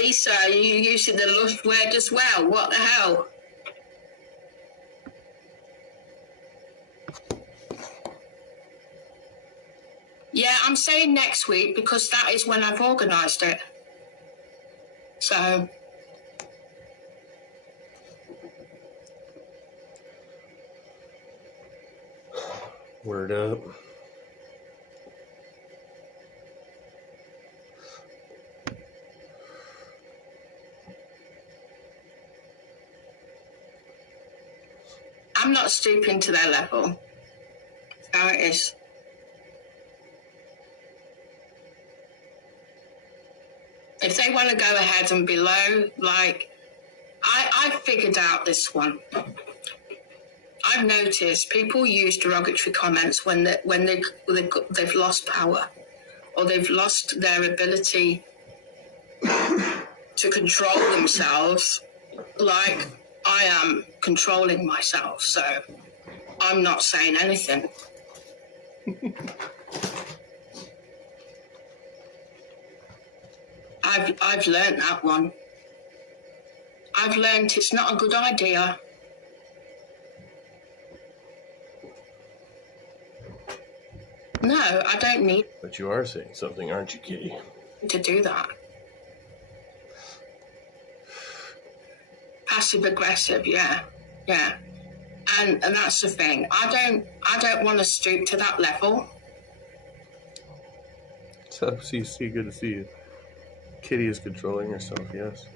Lisa, are you using the lush word as well? What the hell? Yeah, I'm saying next week because that is when I've organised it. So... Word up. I'm not stooping to their level. How it is. If they want to go ahead and below, like, I figured out this one. I've noticed people use derogatory comments when they've lost power or they've lost their ability to control themselves, like I am controlling myself. So I'm not saying anything. I've learned that one. I've learned it's not a good idea. No, I don't need But you are saying something, aren't you, Kitty? to do that. Passive aggressive, yeah. And that's the thing. I don't want to stoop to that level. So, CC, good to see you. Kitty is controlling herself, yes.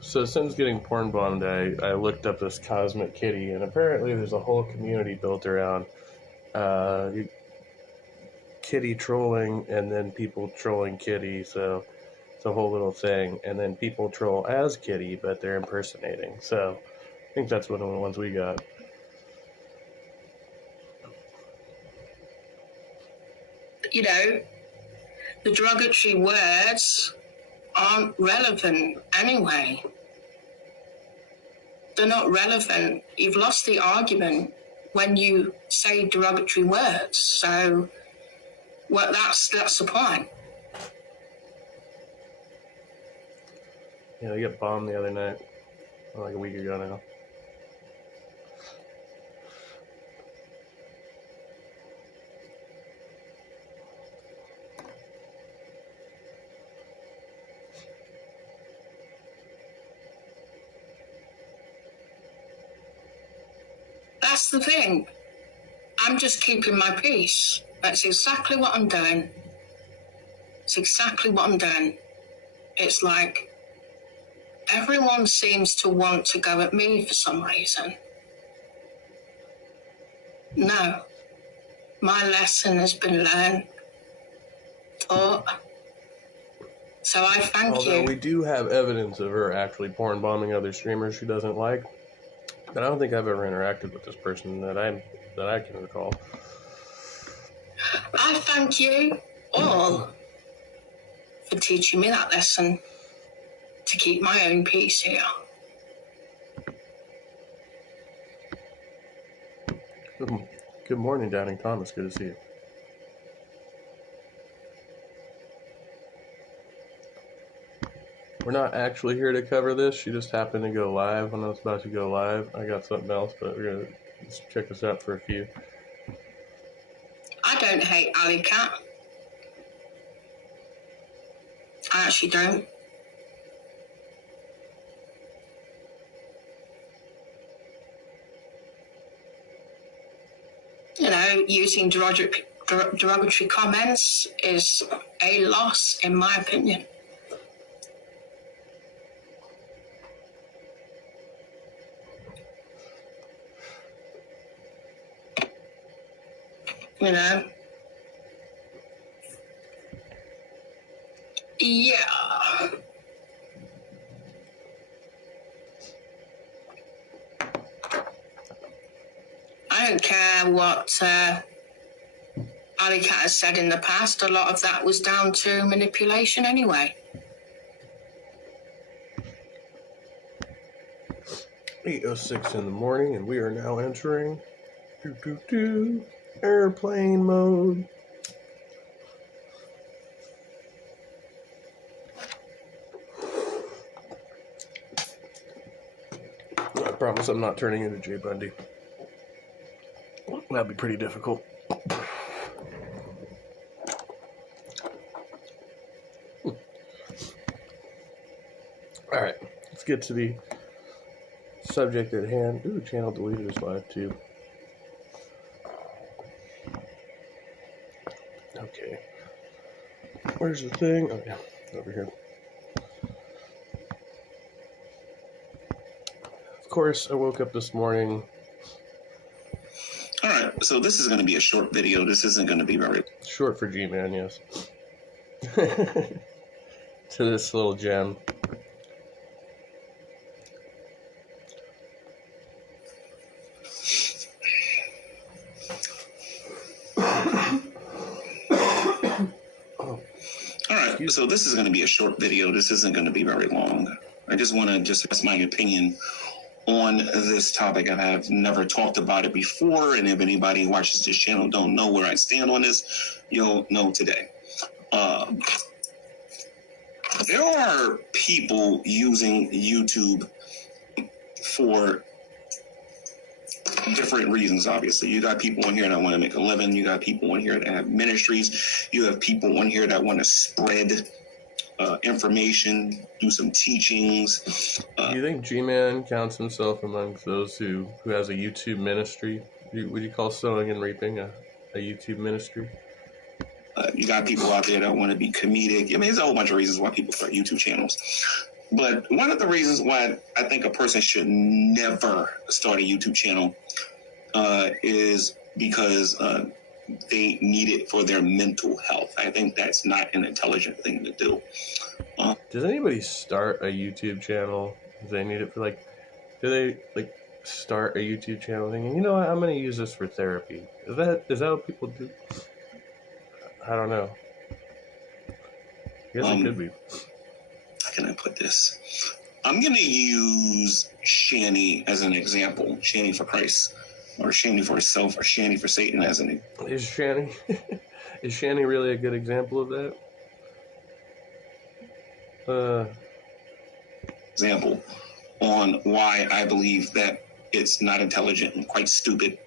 So since getting porn bombed, I looked up this Cosmic Kitty, and apparently there's a whole community built around Kitty trolling, and then people trolling Kitty, so it's a whole little thing. And then people troll as Kitty, but they're impersonating. So I think that's one of the ones we got. You know, the derogatory words aren't relevant anyway. They're not relevant. You've lost the argument when you say derogatory words. So, well, that's the point. Yeah, I got bombed the other night, like a week ago now. That's the thing. I'm just keeping my peace. That's exactly what I'm doing. It's exactly what I'm doing. It's like everyone seems to want to go at me for some reason. No. My lesson has been learned, taught. So I thank you. Although we do have evidence of her actually porn bombing other streamers she doesn't like. But I don't think I've ever interacted with this person that I can recall. I thank you all for teaching me that lesson to keep my own peace here. Good morning, Doubting Thomas. Good to see you. We're not actually here to cover this. She just happened to go live when I was about to go live. I got something else, but we're going to just check this out for a few. I don't hate Alley Cat. I actually don't. You know, using derogatory comments is a loss, in my opinion. You know? Yeah. I don't care what Ali Cat has said in the past. A lot of that was down to manipulation anyway. 8:06 in the morning, and we are now entering Airplane mode. I promise I'm not turning into Jay Bundy. That'd be pretty difficult. Alright, let's get to the subject at hand. Ooh, channel deleted is live too. Okay. Where's the thing? Oh yeah, over here. Of course, I woke up this morning. Alright, so this is going to be a short video. This isn't going to be very... Short for G-Man, yes. To this little gem. Alright, so this is going to be a short video. This isn't going to be very long. I just want to express my opinion on this topic. I have never talked about it before, and if anybody who watches this channel don't know where I stand on this, you'll know today. There are people using YouTube for different reasons, obviously. You got people on here that want to make a living. You got people on here that have ministries. You have people on here that want to spread information, do some teachings. Do you think G-Man counts himself amongst those who has a YouTube ministry? Would you call Sowing and Reaping a YouTube ministry? You got people out there that want to be comedic. I mean, there's a whole bunch of reasons why people start YouTube channels. But one of the reasons why I think a person should never start a YouTube channel is because they need it for their mental health. I think that's not an intelligent thing to do. Does anybody start a YouTube channel? Do they need it for do they start a YouTube channel thinking, you know what, I'm going to use this for therapy? Is that what people do? I don't know. I guess it could be. How can I put this? I'm going to use Shani as an example. Shani for Christ, or Shani for herself, or Shani for Satan as an example. Is Shani really a good example of that? Example on why I believe that it's not intelligent and quite stupid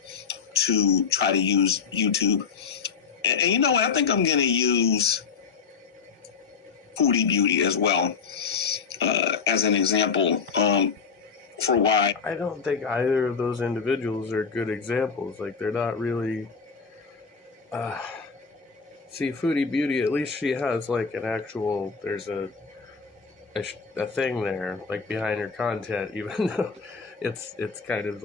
to try to use YouTube. And you know what? I think I'm going to use Foodie Beauty as well as an example for why. I don't think either of those individuals are good examples. They're not really. See, Foodie Beauty, at least she has an actual. There's a thing there, behind her content, even though it's kind of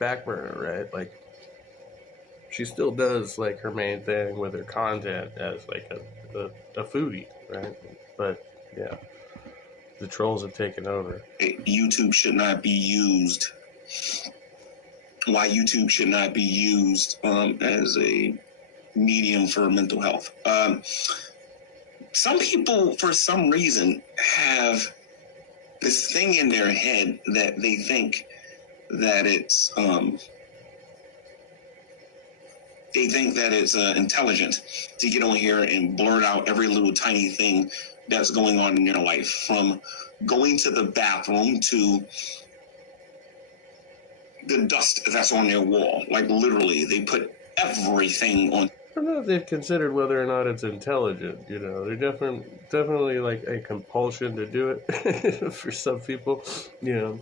back burner, right? She still does her main thing with her content as a foodie, right? But yeah, the trolls have taken over. YouTube should not be used. Why YouTube should not be used as a medium for mental health. Some people, for some reason, have this thing in their head that they think that it's intelligent to get on here and blurt out every little tiny thing that's going on in your life, from going to the bathroom to the dust that's on their wall. Literally, they put everything on. I don't know if they've considered whether or not it's intelligent. They're definitely a compulsion to do it for some people. And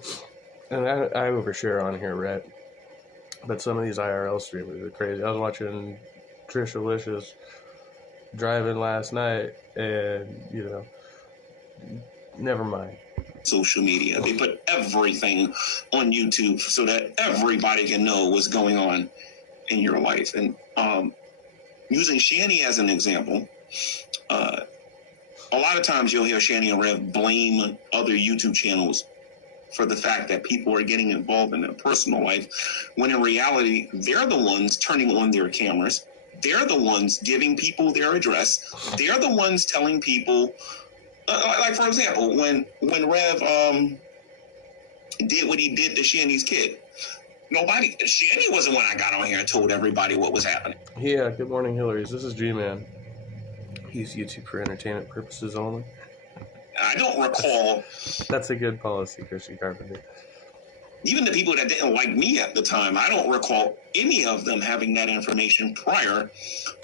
I overshare on here, right? But some of these IRL streamers are crazy. I was watching Trisha Licious driving last night, and never mind. Social media. They put everything on YouTube so that everybody can know what's going on in your life. And using Shani as an example, a lot of times you'll hear Shani and Rev blame other YouTube channels for the fact that people are getting involved in their personal life, when in reality, they're the ones turning on their cameras. They're the ones giving people their address. They're the ones telling people, for example, when Rev did what he did to Shani's kid, Nobody. Shanny was the one I got on here and told everybody what was happening. Yeah, good morning, Hillary's. This is G-Man. Use YouTube for entertainment purposes only. I don't recall. That's a good policy, Christian Carpenter. Even the people that didn't like me at the time, I don't recall any of them having that information prior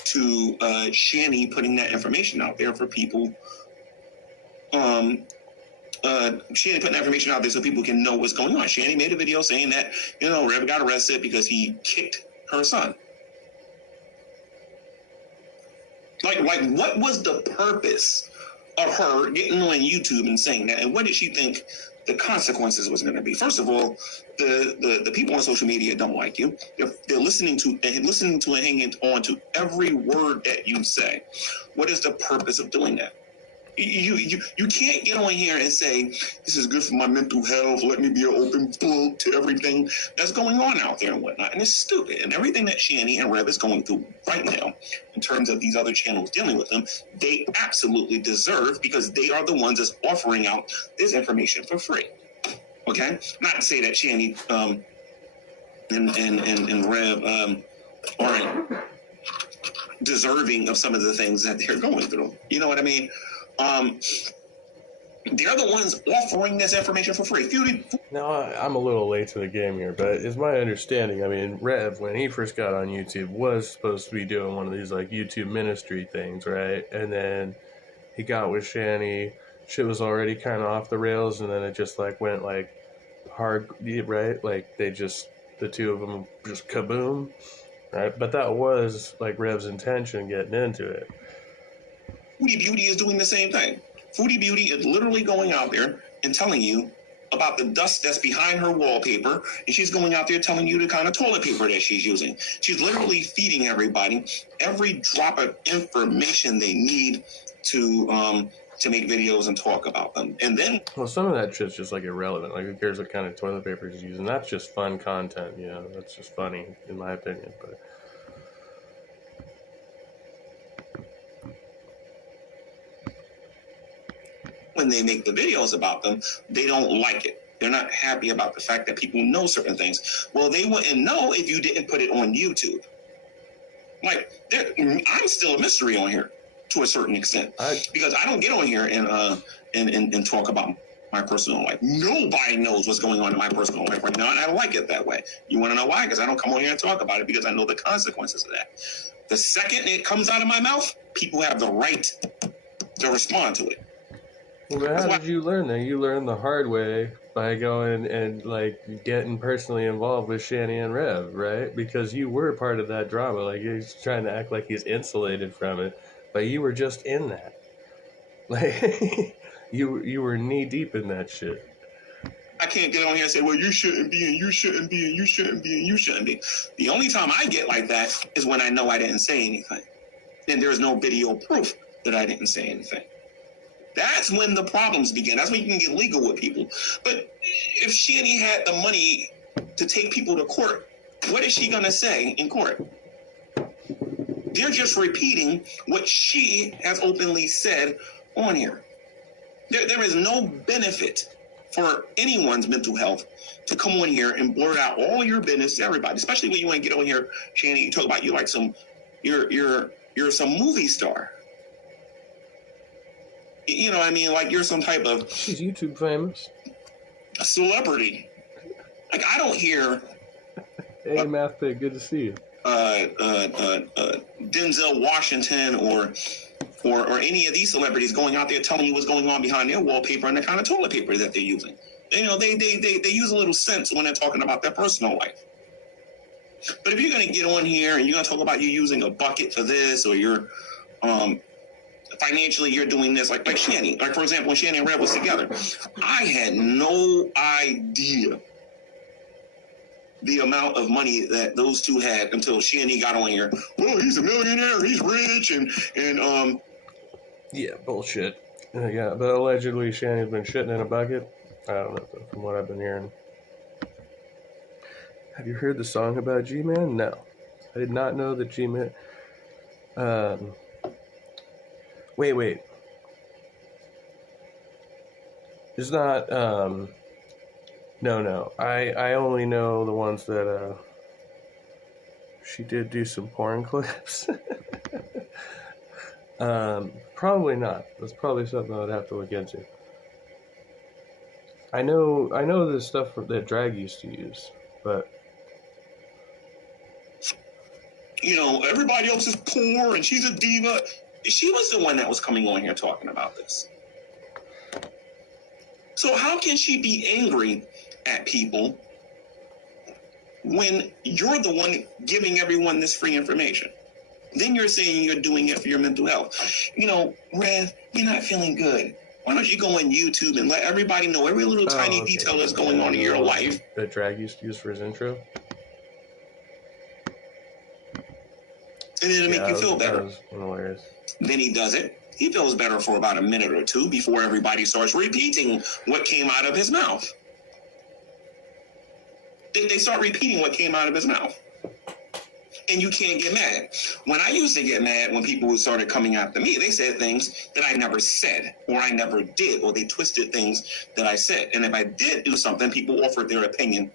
to Shanny putting that information out there for people. Shanny putting that information out there so people can know what's going on. Shanny made a video saying that, Rev got arrested because he kicked her son. Like, what was the purpose of her getting on YouTube and saying that? And what did she think the consequences was going to be? First of all, the people on social media don't like you. They're listening to and hanging on to every word that you say. What is the purpose of doing that? You can't get on here and say, this is good for my mental health. Let me be an open book to everything that's going on out there and whatnot. And it's stupid. And everything that Shanny and Rev is going through right now, in terms of these other channels dealing with them, they absolutely deserve, because they are the ones that's offering out this information for free. Okay? Not to say that Shanny and Rev aren't deserving of some of the things that they're going through. You know what I mean? They're the ones offering this information for free. Now, I'm a little late to the game here, but it's my understanding, Rev, when he first got on YouTube, was supposed to be doing one of these, YouTube ministry things, right? And then he got with Shanny, shit was already kind of off the rails, and then it just, went, hard, right? The two of them just kaboom, right? But that was, Rev's intention getting into it. Foodie Beauty is doing the same thing. Foodie Beauty is literally going out there and telling you about the dust that's behind her wallpaper, and she's going out there telling you the kind of toilet paper that she's using. She's literally feeding everybody every drop of information they need to make videos and talk about them. And then, well, some of that shit's just irrelevant. Who cares what kind of toilet paper she's using? That's just fun content. That's just funny in my opinion. But when they make the videos about them, they don't like it. They're not happy about the fact that people know certain things. Well, they wouldn't know if you didn't put it on YouTube. I'm still a mystery on here to a certain extent, because I don't get on here and talk about my personal life. Nobody knows what's going on in my personal life right now, and I like it that way. You want to know why? Because I don't come on here and talk about it, because I know the consequences of that. The second it comes out of my mouth, people have the right to respond to it. Well, but how did you learn that? You learned the hard way by going and getting personally involved with Shanny and Rev, right? Because you were part of that drama. He's trying to act like he's insulated from it, but you were just in that. You were knee deep in that shit. I can't get on here and say, well, you shouldn't be, and you shouldn't be, and you shouldn't be, and you shouldn't be. The only time I get like that is when I know I didn't say anything, and there's no video proof that I didn't say anything. That's when the problems begin. That's when you can get legal with people. But if Shanny had the money to take people to court, what is she going to say in court? They're just repeating what she has openly said on here. There is no benefit for anyone's mental health to come on here and blurt out all your business to everybody, especially when you want to get on here, Shanny, you talk about you're some movie star. You know what I mean? You're some type of... She's YouTube famous. A celebrity. I don't hear... Hey, Math Pig, good to see you. Denzel Washington or any of these celebrities going out there telling you what's going on behind their wallpaper and the kind of toilet paper that they're using. They use a little sense when they're talking about their personal life. But if you're going to get on here and you're going to talk about you using a bucket for this, or you're... financially, you're doing this, like Shanny. For example, when Shanny and Rev was together, I had no idea the amount of money that those two had until Shanny got on here. Well, he's a millionaire, he's rich, and yeah, bullshit. Yeah, but allegedly Shanny's been shitting in a bucket. I don't know, from what I've been hearing. Have you heard the song about G-Man? No. I did not know that G-Man... Wait. It's not, No. I only know the ones that she did do some porn clips. Probably not. That's probably something I'd have to look into. I know the stuff that Drag used to use, but You know, everybody else is poor and she's a diva. She was the one that was coming on here talking about this. So how can she be angry at people when you're the one giving everyone this free information? Then you're saying you're doing it for your mental health. You know, Rev, you're not feeling good. Why don't you go on YouTube and let everybody know every little tiny detail that's going on in your life? That Drag used to use for his intro. And then it'll make you feel better. That was hilarious. Then he does it. He feels better for about a minute or two before everybody starts repeating what came out of his mouth. They start repeating what came out of his mouth. And you can't get mad. When I used to get mad when people started coming after me, they said things that I never said or I never did, or they twisted things that I said. And if I did do something, people offered their opinion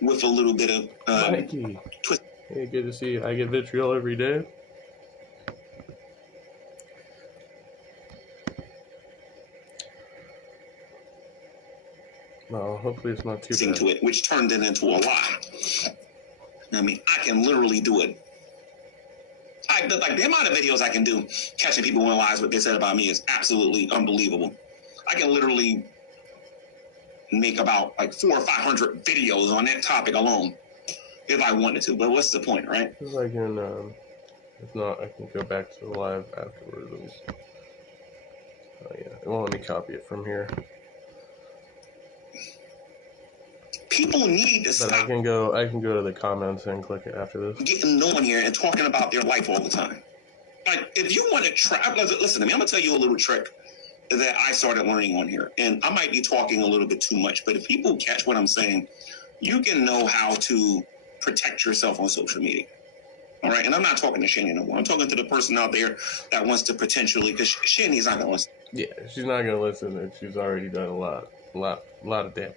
with a little bit of Mikey. twist. Hey, good to see you. I get vitriol every day. Well, hopefully it's not too bad. To it, which turned it into a lie. I mean, I can literally do it. Like the amount of videos I can do catching people in lies, what they said about me is absolutely unbelievable. I can literally make about like 400 or 500 videos on that topic alone if I wanted to. But what's the point, right? If I can, if not, I can go back to the live afterwards. Oh yeah, it won't let me copy it from here. People need to But stop I can go to the comments and click it after this. getting on here and talking about their life all the time. Like, if you want to try, listen to me, I'm going to tell you a little trick that I started learning on here. And I might be talking a little bit too much, but if people catch what I'm saying, you can know how to protect yourself on social media. All right? And I'm not talking to Shani no more. I'm talking to the person out there that wants to potentially, because Shani's not going to listen. Yeah, she's not gonna listen, and she's already done a lot of damage.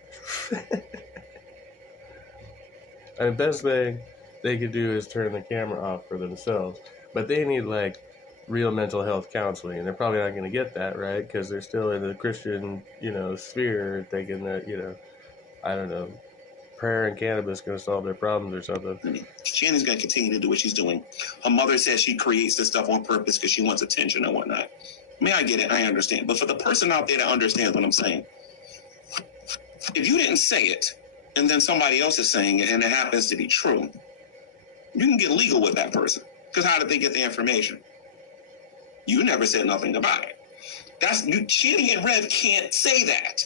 And the best thing they could do is turn the camera off for themselves. But they need, like, real mental health counseling. And they're probably not going to get that, right? Because they're still in the Christian, sphere, thinking that, I don't know, prayer and cannabis going to solve their problems or something. I mean, Shani's going to continue to do what she's doing. Her mother says she creates this stuff on purpose because she wants attention and whatnot. I mean, I get it. I understand. But for the person out there that understands what I'm saying, if you didn't say it, and then somebody else is saying it, and it happens to be true, you can get legal with that person. Because how did they get the information? You never said nothing about it. Shani and Rev can't say that.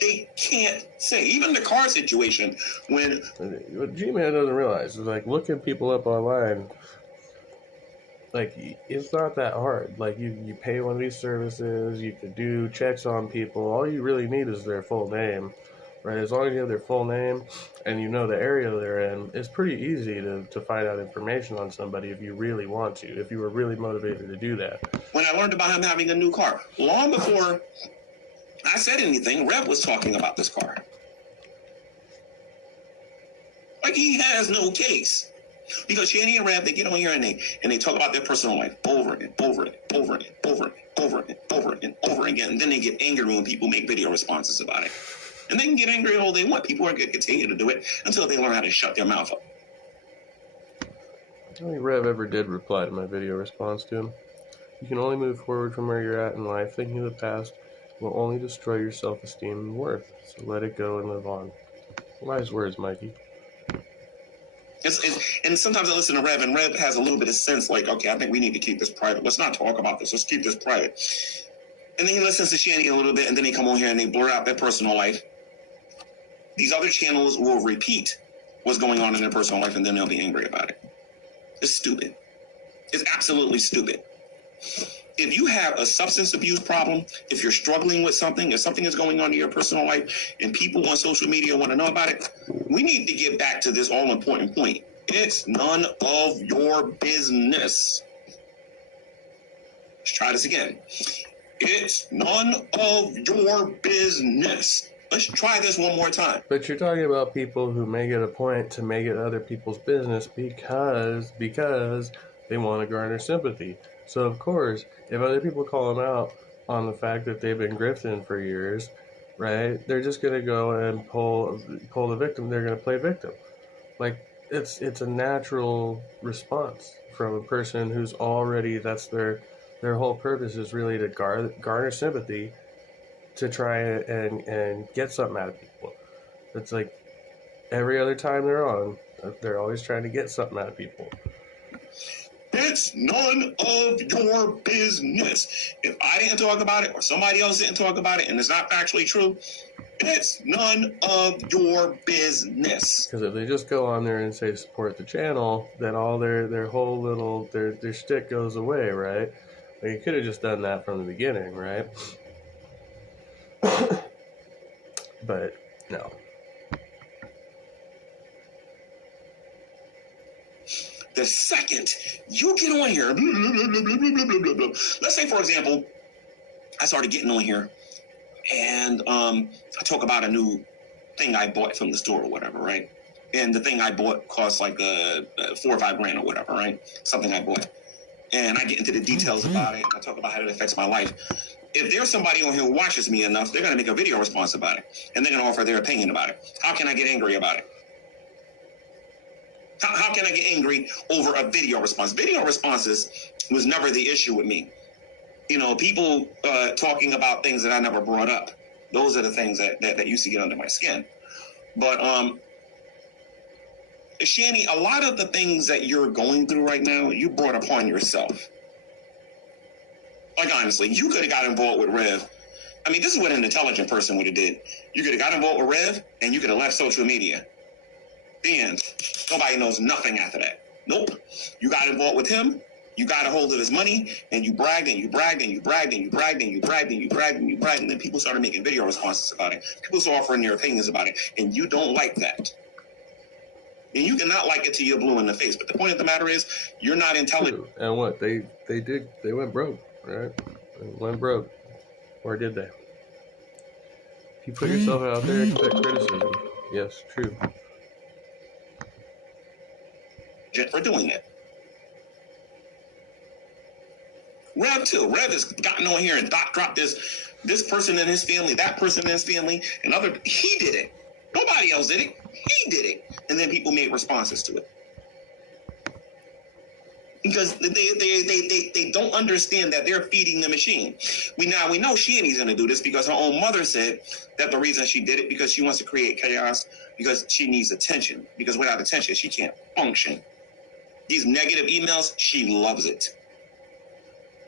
They can't say. Even the car situation, when... What G-Man doesn't realize is, like, looking people up online, like, it's not that hard. Like, you pay one of these services, you can do checks on people. All you really need is their full name. Right, as long as you have their full name and you know the area they're in, it's pretty easy to find out information on somebody if you really want to, if you were really motivated to do that. When I learned about him having a new car, long before I said anything, Rev was talking about this car. Like, he has no case. Because Shani and Rev, they get on here and they talk about their personal life over and over and over and over and over and over and over again. And then they get angry when people make video responses about it. And they can get angry all they want. People are going to continue to do it until they learn how to shut their mouth up. I don't think Rev ever did reply to my video response to him. You can only move forward from where you're at in life. Thinking of the past will only destroy your self-esteem and worth. So let it go and live on. Wise words, Mikey. And sometimes I listen to Rev, and Rev has a little bit of sense like, okay, I think we need to keep this private. Let's not talk about this. Let's keep this private. And then he listens to Shani a little bit, and then they come on here and they blur out their personal life. These other channels will repeat what's going on in their personal life, and then they'll be angry about it. It's stupid. It's absolutely stupid. If you have a substance abuse problem, if you're struggling with something, if something is going on in your personal life, and people on social media want to know about it, we need to get back to this all-important point. It's none of your business. Let's try this again. It's none of your business Let's try this one more time. But you're talking about people who make it a point to make it other people's business because they want to garner sympathy. So of course, if other people call them out on the fact that they've been grifting for years, right? They're just gonna go and pull the victim. They're gonna play victim. Like it's a natural response from a person who's already, that's their whole purpose is really to garner sympathy, to try and get something out of people. It's like every other time they're on, they're always trying to get something out of people. It's none of your business. If I didn't talk about it or somebody else didn't talk about it and it's not factually true, it's none of your business. Because if they just go on there and say support the channel, then all their whole little their shtick goes away, right? Like you could have just done that from the beginning, right? But no. The second you get on here, blah, blah, blah, blah, blah, blah, blah, blah. Let's say, for example, I started getting on here and I talk about a new thing I bought from the store or whatever, right? And the thing I bought cost like $4 or $5 grand or whatever, right? Something I bought. And I get into the details about it and I talk about how it affects my life. If there's somebody on here who watches me enough, they're going to make a video response about it. And they're going to offer their opinion about it. How can I get angry about it? How can I get angry over a video response? Video responses was never the issue with me. You know, people talking about things that I never brought up. Those are the things that used to get under my skin. But, Shani, a lot of the things that you're going through right now, you brought upon yourself. Like, honestly, you could have got involved with Rev. I mean, this is what an intelligent person would have did. You could have got involved with Rev, and you could have left social media. The end. Nobody knows nothing after that. Nope. You got involved with him, you got a hold of his money, and you bragged, and you bragged, and you bragged, and you bragged, and you bragged, and you bragged, and you bragged, and then people started making video responses about it. People started offering their opinions about it, and you don't like that. And you cannot like it till you're blue in the face. But the point of the matter is, you're not intelligent. And what? They went broke, right? They went broke. Or did they? If you put yourself out there, expect criticism. Yes, true. For doing it. Rev too. Rev has gotten on here and dropped this person in his family, that person in his family, and other. He did it. Nobody else did it. He did it. And then people made responses to it. Because they don't understand that they're feeding the machine. We know Shani's going to do this because her own mother said that the reason she did it because she wants to create chaos, because she needs attention. Because without attention, she can't function. These negative emails, she loves it.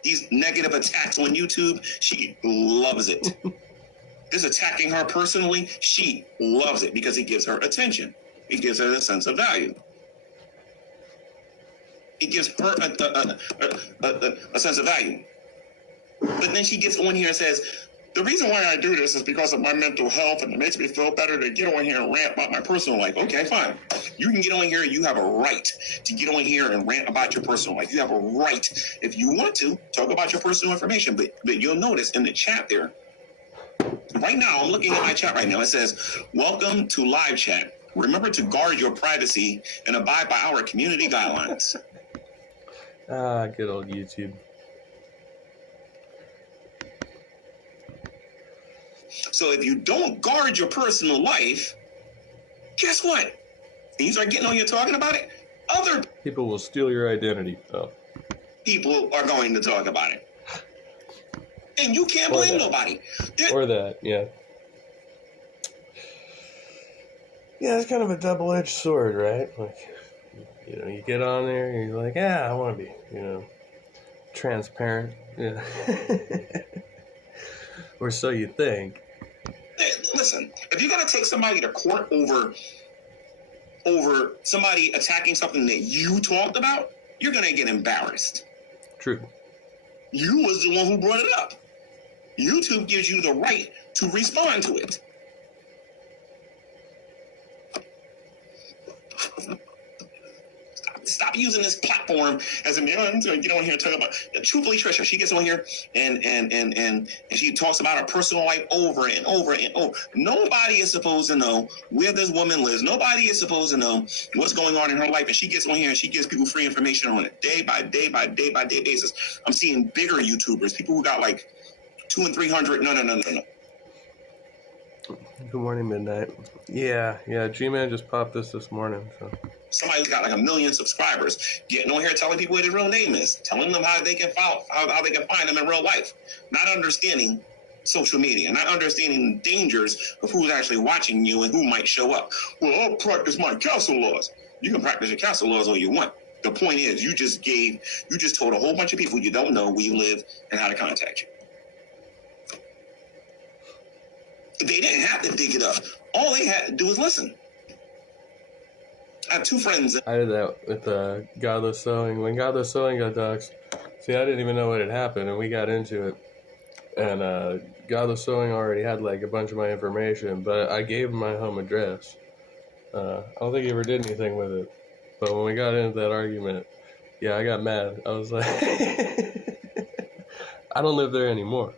These negative attacks on YouTube, she loves it. This attacking her personally, she loves it because it gives her attention. It gives her a sense of value. It gives her a sense of value. But then she gets on here and says, the reason why I do this is because of my mental health, and it makes me feel better to get on here and rant about my personal life. Okay, fine. You can get on here and you have a right to get on here and rant about your personal life. You have a right, if you want to, talk about your personal information. But you'll notice in the chat there, right now, I'm looking at my chat right now. It says, welcome to live chat. Remember to guard your privacy and abide by our community guidelines. Good old YouTube. So if you don't guard your personal life, guess what? And you start getting on here talking about it, other People will steal your identity. Oh. people are going to talk about it. And you can't Or blame that. nobody. Or that, yeah. Yeah, it's kind of a double-edged sword, right? Like, you know, you get on there and you're like, yeah, I want to be, you know, transparent. Yeah. Or so you think. Hey, listen, if you're going to take somebody to court over somebody attacking something that you talked about, you're going to get embarrassed. True. You was the one who brought it up. YouTube gives you the right to respond to it. Stop stop using this platform as a man. I'm going to get on here and talk about. Truthfully, Trisha, she gets on here and she talks about her personal life over and over and over. Nobody is supposed to know where this woman lives. Nobody is supposed to know what's going on in her life. And she gets on here and she gives people free information on a day by day basis. I'm seeing bigger YouTubers, people who got like 200 and 300. No. Good morning, Midnight. Yeah, G-Man just popped this morning. So Somebody who's got like 1 million subscribers getting on here telling people what their real name is, telling them how they can how they can find them in real life, not understanding social media, not understanding the dangers of who's actually watching you and who might show up. Well, I'll practice my castle laws. You can practice your castle laws all you want. The point is, you just told a whole bunch of people you don't know where you live and how to contact you. They didn't have to dig it up. All they had to do was listen. I have 2 friends. I did that with Godless Sewing. When Godless Sewing got doxxed, see, I didn't even know what had happened, and we got into it. And Godless Sewing already had like a bunch of my information, but I gave him my home address. I don't think he ever did anything with it. But when we got into that argument, yeah, I got mad. I was like, I don't live there anymore.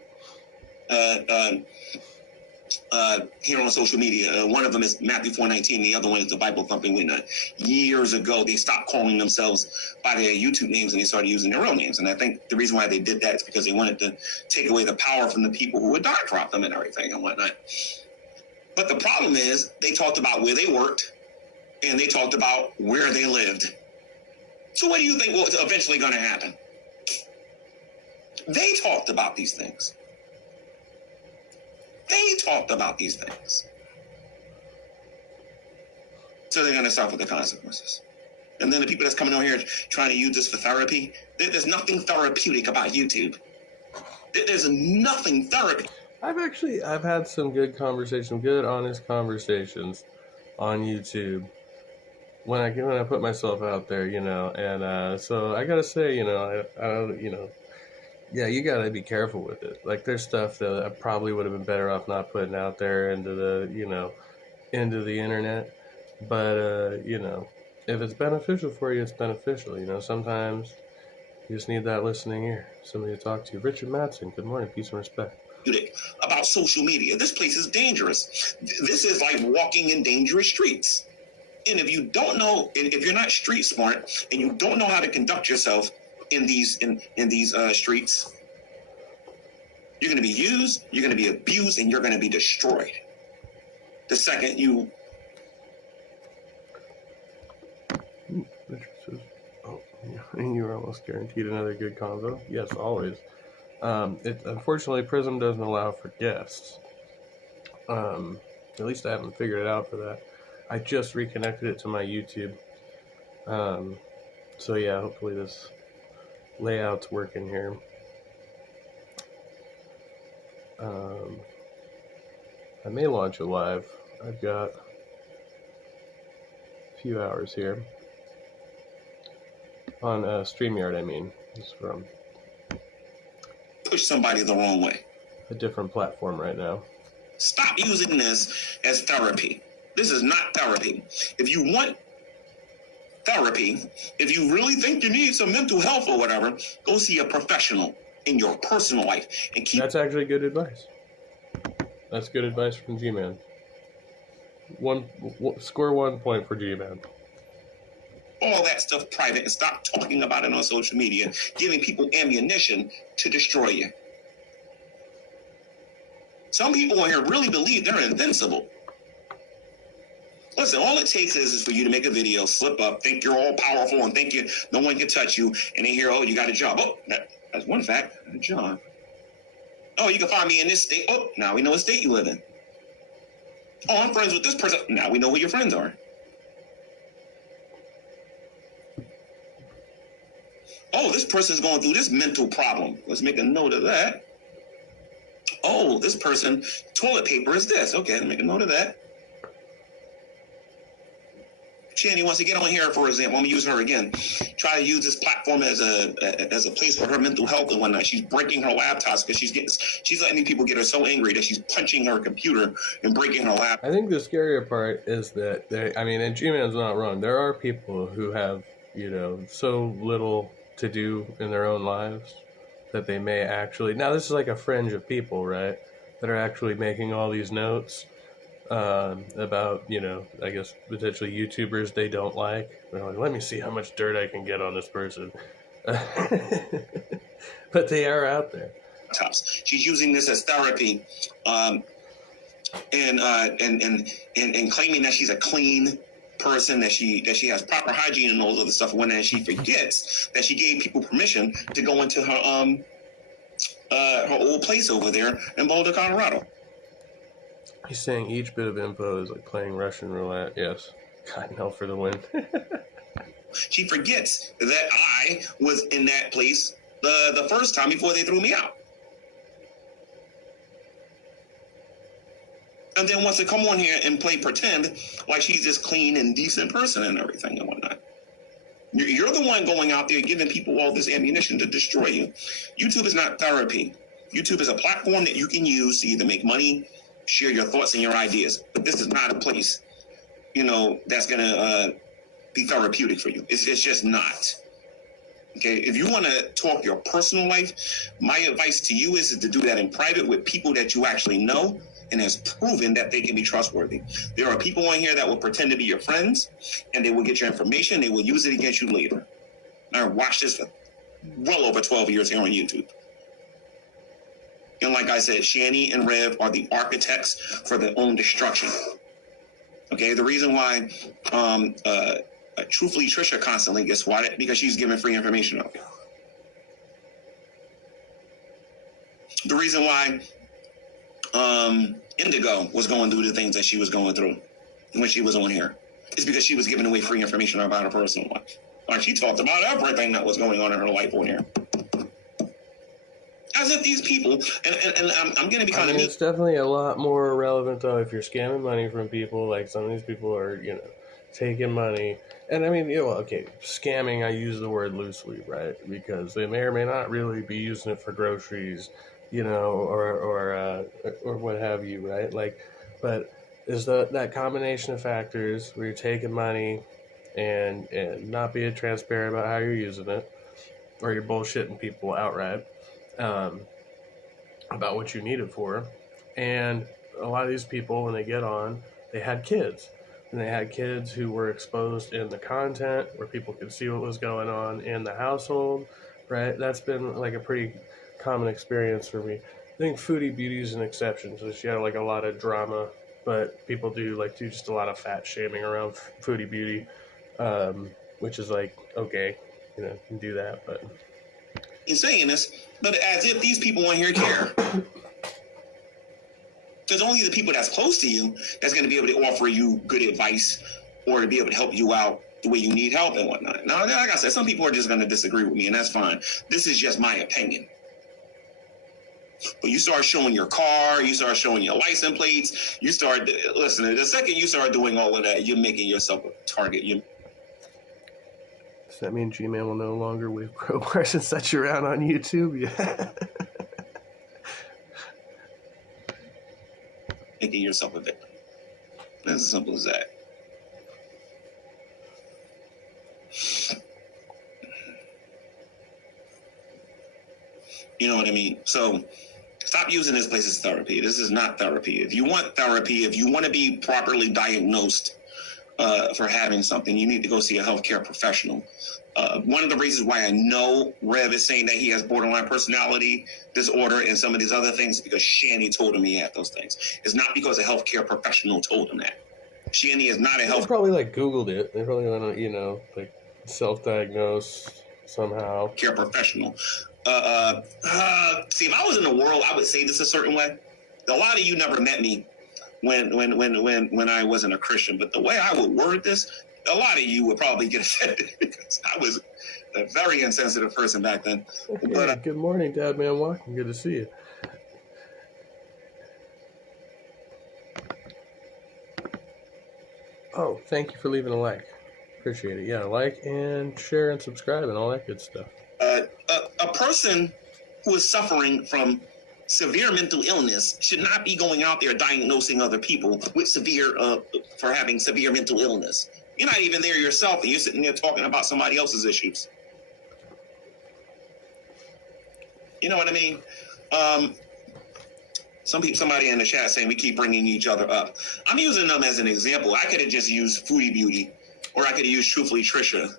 Here on social media, one of them is Matthew 4:19, the other one is the Bible Thumping Wingnut. Years ago, they stopped calling themselves by their YouTube names and they started using their real names. And I think the reason why they did that is because they wanted to take away the power from the people who would dark drop them and everything and whatnot. But the problem is, they talked about where they worked and they talked about where they lived. So what do you think was eventually going to happen? They talked about these things. So they're going to suffer the consequences. And then the people that's coming on here trying to use this for therapy, there's nothing therapeutic about YouTube. There's nothing therapeutic. I've had some good conversations, good honest conversations on YouTube when I put myself out there, and so I gotta say, yeah, you gotta be careful with it. Like, there's stuff that I probably would have been better off not putting out there into the internet. But if it's beneficial for you, it's beneficial. Sometimes you just need that listening ear, somebody to talk to. Richard Madsen, good morning, peace and respect. About social media, this place is dangerous. This is like walking in dangerous streets. And if you don't know, if you're not street smart and you don't know how to conduct yourself in these streets, you're going to be used, you're going to be abused, and you're going to be destroyed. The second you... Richard says, oh, you're almost guaranteed another good convo. Yes, always. Unfortunately, Prism doesn't allow for guests. At least I haven't figured it out for that. I just reconnected it to my YouTube. So yeah, hopefully this layout's working here. I may launch it live. I've got a few hours here. On StreamYard, I mean. It's from push somebody the wrong way. A different platform right now. Stop using this as therapy. This is not therapy. If you want therapy, if you really think you need some mental health or whatever, go see a professional in your personal life and keep... That's actually good advice. That's good advice from G-Man. Score 1 point for G-Man. All that stuff private and stop talking about it on social media, giving people ammunition to destroy you. Some people on here really believe they're invincible. Listen, all it takes is for you to make a video, slip up, think you're all powerful, and think no one can touch you, and then hear, oh, you got a job. Oh, that's one fact, a job. Oh, you can find me in this state. Oh, now we know what state you live in. Oh, I'm friends with this person. Now we know who your friends are. Oh, this person's going through this mental problem. Let's make a note of that. Oh, this person, toilet paper is this. Okay, let's make a note of that. Shanny wants to get on here, for example. I'm going to use her again. Try to use this platform as a place for her mental health and whatnot. She's breaking her laptops because she's letting people get her so angry that she's punching her computer and breaking her laptop. I think the scarier part is that and G-Man's not wrong. There are people who have you know, so little to do in their own lives that they may actually, now this is like a fringe of people, right, that are actually making all these notes about, you know, I guess potentially YouTubers they don't like. They're like, let me see how much dirt I can get on this person. But they are out there. She's using this as therapy, and claiming that she's a clean person, that she has proper hygiene and all this other stuff. When she forgets that she gave people permission to go into her old place over there in Boulder, Colorado. He's saying each bit of info is like playing Russian roulette. Yes. God, no for the win. She forgets that I was in that place the first time before they threw me out. And then wants to come on here and play pretend like she's this clean and decent person and everything and whatnot. You're the one going out there giving people all this ammunition to destroy you. YouTube is not therapy. YouTube is a platform that you can use to either make money, share your thoughts and your ideas. But this is not a place, you know, that's going to be therapeutic for you. It's just not. Okay, if you want to talk your personal life, my advice to you is to do that in private with people that you actually know and has proven that they can be trustworthy. There are people on here that will pretend to be your friends, and they will get your information. They will use it against you later. I've watched this for well over 12 years here on YouTube. And like I said, Shani and Rev are the architects for their own destruction. Okay, the reason why truthfully Trisha constantly gets swatted because she's giving free information out. The reason why Indigo was going through the things that she was going through when she was on here is because she was giving away free information about her personal life. Like, she talked about everything that was going on in her life on here. As if these people, and I'm going to be kind of... It's definitely a lot more relevant, though, if you're scamming money from people. Like, some of these people are, you know, taking money. And, I mean, you know, okay, scamming, I use the word loosely, right? Because they may or may not really be using it for groceries, you know, or what have you, right? Like, but is that combination of factors where you're taking money and not being transparent about how you're using it, or you're bullshitting people outright about what you need it for. And a lot of these people, when they get on, they had kids. And they had kids who were exposed in the content where people could see what was going on in the household, right? That's been like a pretty common experience for me. I think Foodie Beauty is an exception, so she had like a lot of drama, but people do just a lot of fat shaming around Foodie Beauty, which is like, okay, you know, you can do that, but... He's saying this, but as if these people on here care. There's only the people that's close to you that's going to be able to offer you good advice or to be able to help you out the way you need help and whatnot. Now, like I said, some people are just going to disagree with me, and that's fine. This is just my opinion. But you start showing your car, you start showing your license plates, you start, listen, the second you start doing all of that, you're making yourself a target. Does that mean G-Man will no longer wave crowbars and set you around on YouTube? Yeah. Making yourself a victim. It's as simple as that. You know what I mean? So stop using this place as therapy. This is not therapy. If you want therapy, if you want to be properly diagnosed for having something, you need to go see a healthcare professional. One of the reasons why I know Rev is saying that he has borderline personality disorder and some of these other things is because Shani told him he had those things. It's not because a healthcare professional told him that. Shani is not a They probably like Googled it. They probably want to, you know, like self-diagnose somehow. Care professional. See, if I was in the world, I would say this a certain way. A lot of you never met me when I wasn't a Christian, but the way I would word this, a lot of you would probably get offended because I was a very insensitive person back then. Okay, but good morning, Dad Man Walking. Good to see you. Oh, thank you for leaving a like. Appreciate it. Yeah, like and share and subscribe and all that good stuff. A person who is suffering from severe mental illness should not be going out there diagnosing other people with for having severe mental illness. You're not even there yourself, and you're sitting there talking about somebody else's issues. You know what I mean? Somebody in the chat saying we keep bringing each other up. I'm using them as an example. I could have just used Foodie Beauty, or I could have used Truthfully Trisha,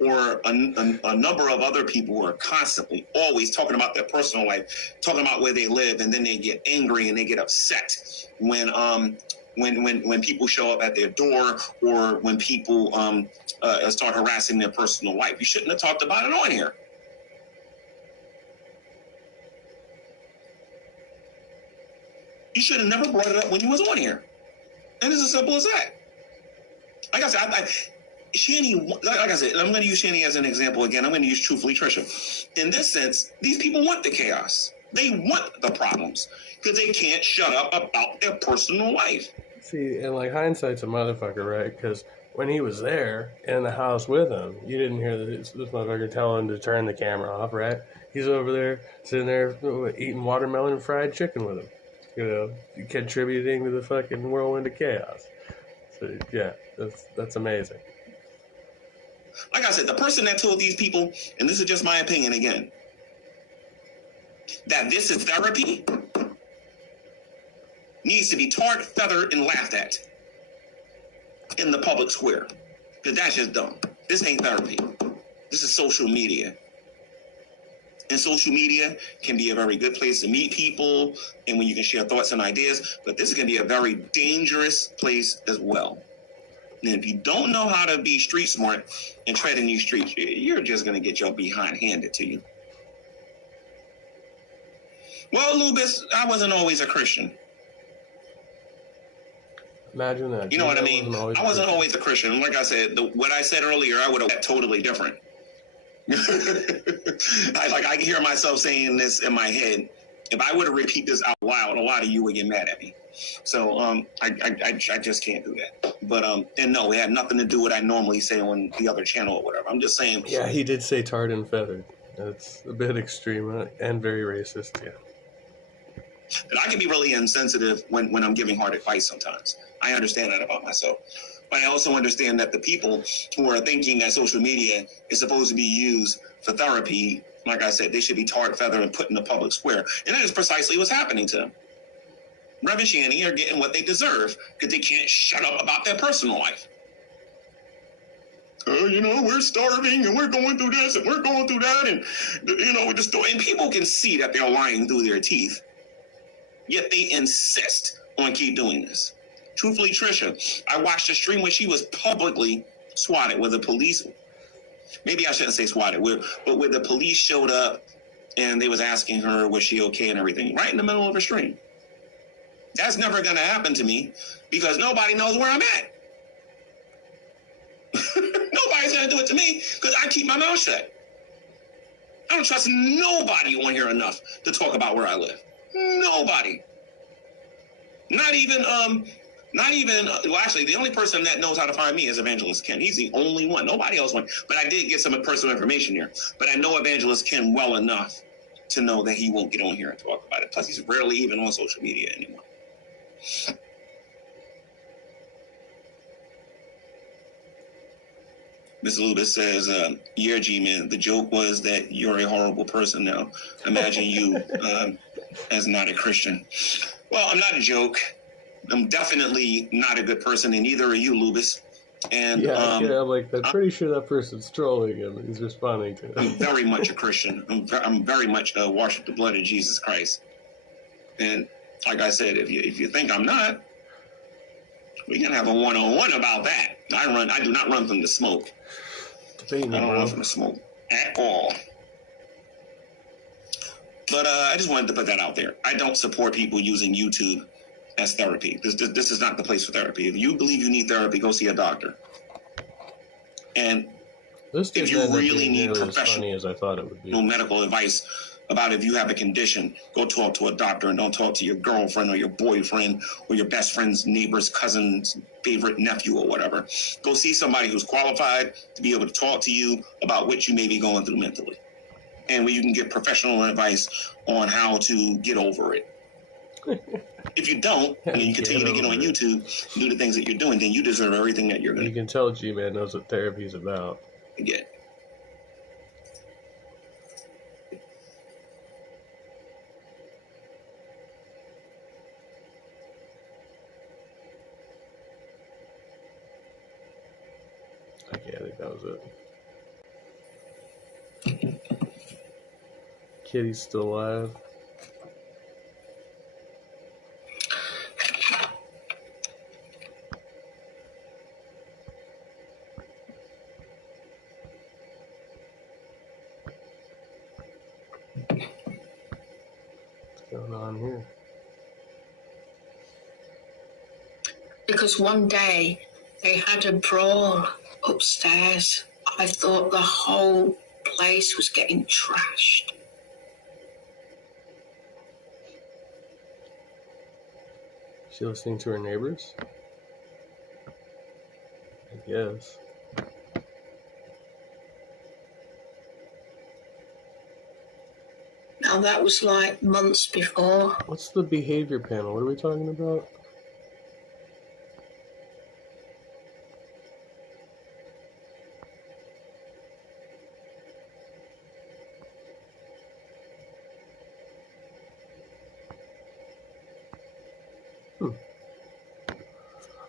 or a number of other people who are constantly, always talking about their personal life, talking about where they live, and then they get angry and they get upset when people show up at their door, or when people start harassing their personal life. You shouldn't have talked about it on here. You should have never brought it up when you was on here. And it's as simple as that. Like I said, Shanny, like I said, I'm going to use Shanny as an example again. I'm going to use Truthfully Trisha. In this sense, these people want the chaos. They want the problems because they can't shut up about their personal life. See, and like hindsight's a motherfucker, right? Because when he was there in the house with him, you didn't hear this motherfucker tell him to turn the camera off, right? He's over there sitting there eating watermelon and fried chicken with him. You know, contributing to the fucking whirlwind of chaos. So yeah, that's amazing. Like I said, the person that told these people, and this is just my opinion again, that this is therapy needs to be tarred, feathered, and laughed at in the public square. Because that's just dumb. This ain't therapy. This is social media. And social media can be a very good place to meet people and when you can share thoughts and ideas, but this is going to be a very dangerous place as well. And if you don't know how to be street smart and tread in these streets, you're just going to get your behind handed to you. Well, Lubis, I wasn't always a Christian. Imagine that. You know what I mean? I wasn't always a Christian. Like I said, what I said earlier, I would have totally different. I hear myself saying this in my head. If I were to repeat this out loud, a lot of you would get mad at me. So I just can't do that. But and no, it had nothing to do with what I normally say on the other channel or whatever. I'm just saying. Yeah, he did say tarred and feathered. That's a bit extreme and very racist. Yeah. And I can be really insensitive when I'm giving hard advice sometimes. I understand that about myself. But I also understand that the people who are thinking that social media is supposed to be used for therapy, like I said, they should be tarred, feathered, and put in the public square. And that is precisely what's happening to them. Rev and Shanny are getting what they deserve because they can't shut up about their personal life. You know, we're starving and we're going through this and we're going through that. And, you know, and people can see that they're lying through their teeth. Yet they insist on keep doing this. Truthfully, Trisha, I watched a stream where she was publicly swatted, where the police, maybe I shouldn't say swatted, but where the police showed up and they was asking her, was she okay and everything, right in the middle of a stream. That's never going to happen to me because nobody knows where I'm at. Nobody's going to do it to me because I keep my mouth shut. I don't trust nobody on here enough to talk about where I live. Nobody. Not even, well, actually, the only person that knows how to find me is Evangelist Ken. He's the only one. Nobody else went. But I did get some personal information here. But I know Evangelist Ken well enough to know that he won't get on here and talk about it. Plus, he's rarely even on social media anymore. Ms. Lubis says, yeah, G-Man, the joke was that you're a horrible person now. Imagine you as not a Christian. Well, I'm not a joke. I'm definitely not a good person, and neither are you, Lubis. And I'm pretty sure that person's trolling him. He's responding to it. I'm very much a Christian. I'm very much washed with the blood of Jesus Christ. And like I said, if you think I'm not, we can have a one-on-one about that. I do not run from the smoke. I don't run from the smoke at all. But I just wanted to put that out there. I don't support people using YouTube as therapy. This is not the place for therapy. If you believe you need therapy, go see a doctor. And if you really need professional as I thought it would be. Medical advice about if you have a condition, go talk to a doctor and don't talk to your girlfriend or your boyfriend or your best friend's neighbor's cousin's favorite nephew or whatever. Go see somebody who's qualified to be able to talk to you about what you may be going through mentally. And where you can get professional advice on how to get over it. If you don't, and you continue to get on YouTube, do the things that you're doing, then you deserve everything that you're going You to can tell G-Man knows what therapy's about. get. Okay, I think that was it. Kitty's still alive. What's going on here? Because one day they had a brawl upstairs. I thought the whole place was getting trashed. Is she listening to her neighbors? I guess. Now that was like months before. What's the behavior panel? What are we talking about?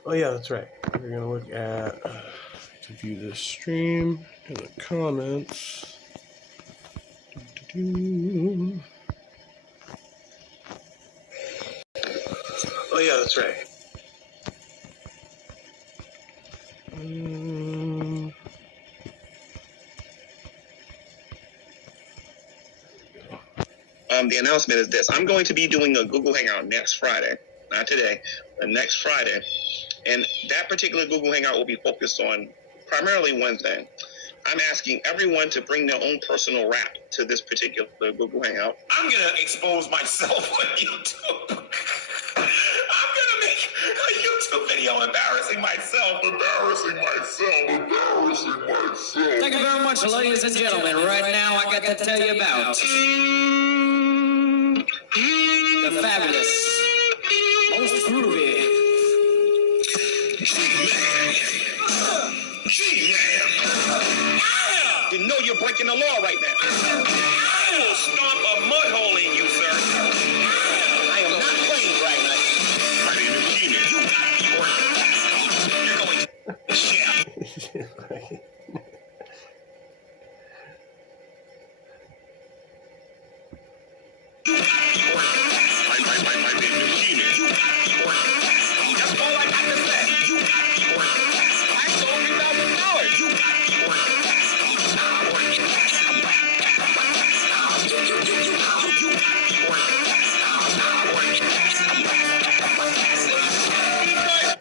Oh yeah, that's right. We're gonna look at to view this stream in the comments. Doo-doo-doo. Oh yeah, that's right. The announcement is this. I'm going to be doing a Google Hangout next Friday. Not today, but next Friday. And that particular Google Hangout will be focused on primarily one thing. I'm asking everyone to bring their own personal rap to this particular Google Hangout. I'm going to expose myself on YouTube. I'm going to make a YouTube video embarrassing myself. Thank you very much, ladies and gentlemen. Right now, I got to tell you about the fabulous, most groovy G-Man. You know you're breaking the law right now. I will stomp a mud hole in you, sir. I am not playing right now. My name is G-Man. You got me. You're going to share. My name is G-Man. You got me. That's all I got to say. You got me. I sold $3,000. You got me.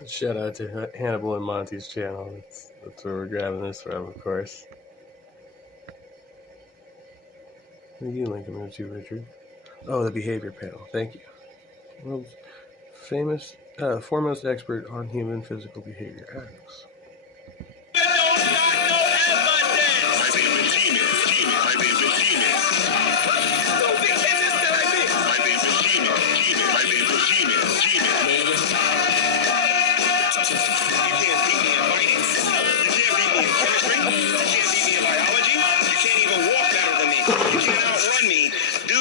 Shout out to Hannibal and Monty's channel. That's where we're grabbing this from, of course. What are you linking there to, Richard? Oh, the behavior panel. Thank you. World's famous, foremost expert on human physical behavior. Alex.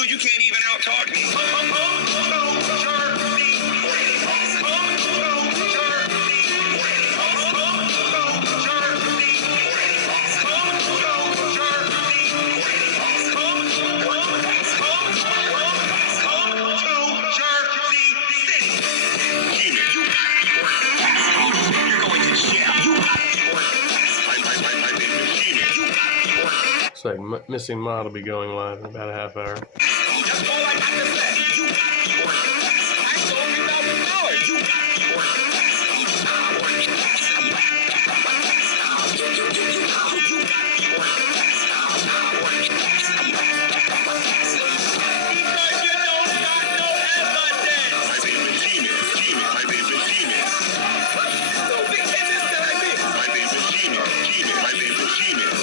You can't even out-talk me. Looks like Missing Mod will be going live in about a half hour. That's all I got to say. You got me. I sold $3,000. You got me. Because you don't got no evidence. My name is G-Man. My name is G-Man. So big business that I did. My name is G-Man. My name is G-Man.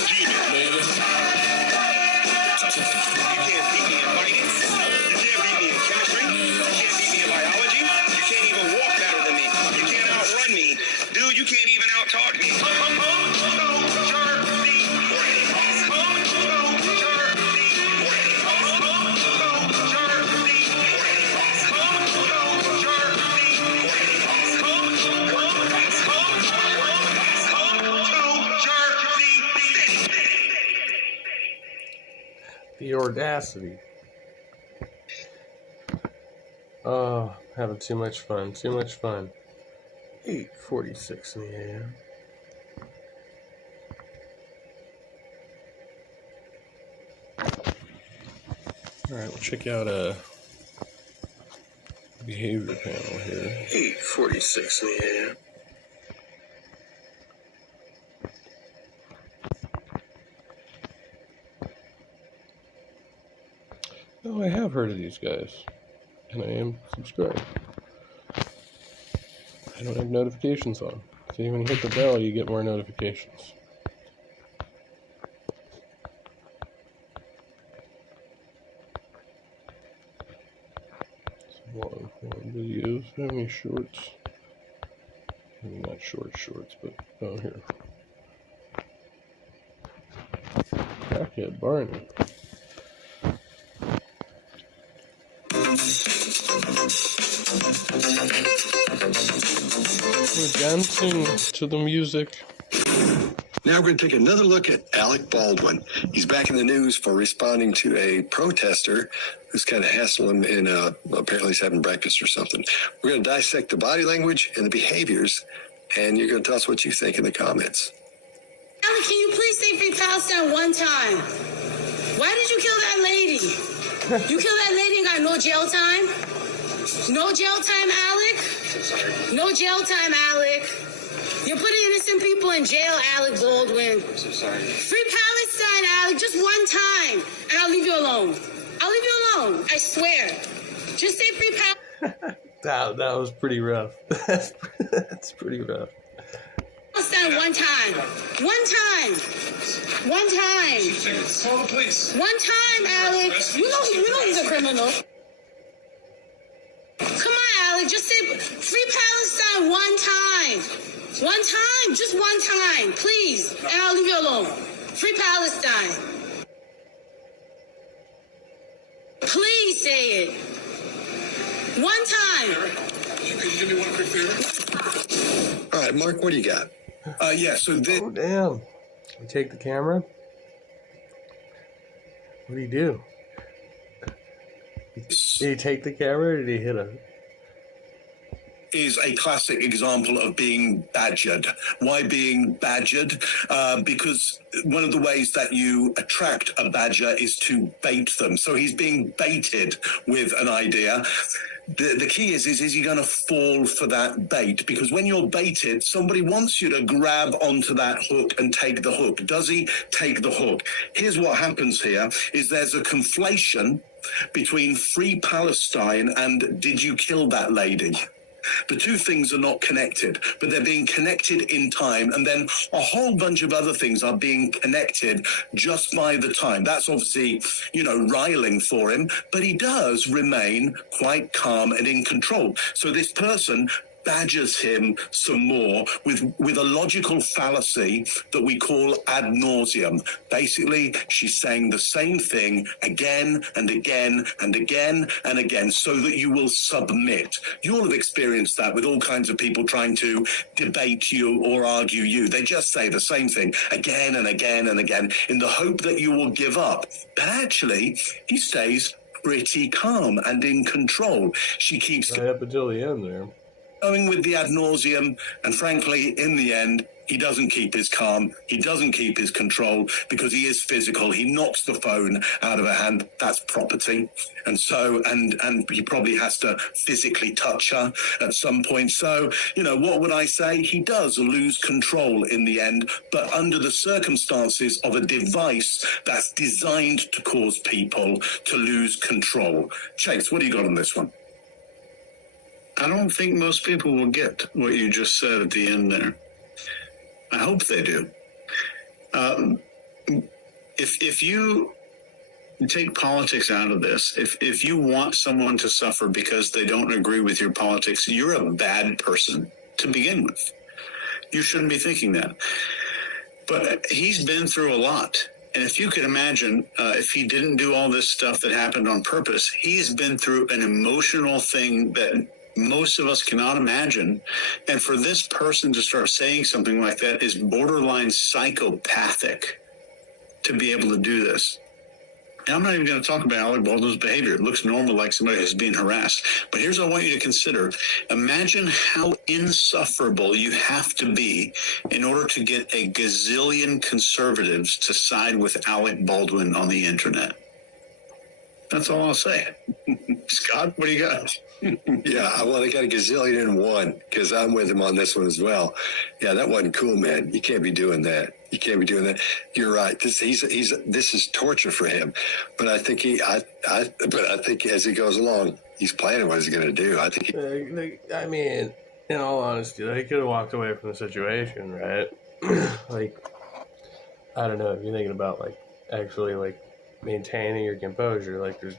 You can't beat me in finance. You can't beat me in The audacity. Oh, having too much fun. 8:46 in the AM. Alright, we'll check out a behavior panel here. 8:46 in the AM. Oh, I have heard of these guys, and I am subscribed. I don't have notifications on. See, when you hit the bell, you get more notifications. Some long form videos. How many shorts? Maybe not shorts, but oh, here. Crackhead Barney. We're dancing to the music. Now we're going to take another look at Alec Baldwin. He's back in the news for responding to a protester who's kind of hassling him apparently he's having breakfast or something. We're going to dissect the body language and the behaviors, and you're going to tell us what you think in the comments. Alec, can you please say Free Palestine one time? Why did you kill that lady? You killed that lady and got no jail time? No jail time, Alec? No jail time, Alec. You're putting innocent people in jail, Alec Baldwin. I'm so sorry. Free Palestine, Alec, just one time, and I'll leave you alone. I'll leave you alone, I swear. Just say Free Palestine. That was pretty rough. That's pretty rough. Palestine one time. One time. One time. Call the police. One time, Alec. You know he's a criminal. Come on, Alec. Just say Free Palestine one time. One time. Just one time. Please. And I'll leave you alone. Free Palestine. Please say it. One time. Could you do me one quick favor? All right, Mark, what do you got? So this. Oh, damn. You take the camera? What do you do? Did he take the camera or did he hit him? Is a classic example of being badgered. Why being badgered? Because one of the ways that you attract a badger is to bait them. So he's being baited with an idea. The key is he going to fall for that bait? Because when you're baited, somebody wants you to grab onto that hook and take the hook. Does he take the hook? Here's what happens here is there's a conflation between Free Palestine and did you kill that lady? The two things are not connected, but they're being connected in time, and then a whole bunch of other things are being connected just by the time. That's obviously, riling for him, but he does remain quite calm and in control. So this person badgers him some more with a logical fallacy that we call ad nauseum. Basically, she's saying the same thing again and again and again and again so that you will submit. You'll have experienced that with all kinds of people trying to debate you or argue you. They just say the same thing again and again and again in the hope that you will give up. But actually, he stays pretty calm and in control. She keeps Right up until the end there. going with the ad nauseum, and frankly, in the end, he doesn't keep his calm. He doesn't keep his control because he is physical. He knocks the phone out of her hand. That's property. And so, and he probably has to physically touch her at some point. So, what would I say? He does lose control in the end, but under the circumstances of a device that's designed to cause people to lose control. Chase, what do you got on this one? I don't think most people will get what you just said at the end there. I hope they do. If you take politics out of this, if you want someone to suffer because they don't agree with your politics, you're a bad person to begin with. You shouldn't be thinking that. But he's been through a lot. And if you could imagine, if he didn't do all this stuff that happened on purpose, he's been through an emotional thing that most of us cannot imagine. And for this person to start saying something like that is borderline psychopathic to be able to do this. And I'm not even going to talk about Alec Baldwin's behavior. It looks normal, like somebody who's being harassed. But here's what I want you to consider. Imagine how insufferable you have to be in order to get a gazillion conservatives to side with Alec Baldwin on the internet. That's all I'll say. Scott, what do you got? Yeah, well, I got a gazillion and one because I'm with him on this one as well. Yeah, that wasn't cool, man. You can't be doing that. You can't be doing that. You're right. This is torture for him. But I think I think as he goes along, he's planning what he's going to do. I think. I mean, in all honesty, they could have walked away from the situation, right? Like, I don't know if you're thinking about like actually like maintaining your composure. Like, there's,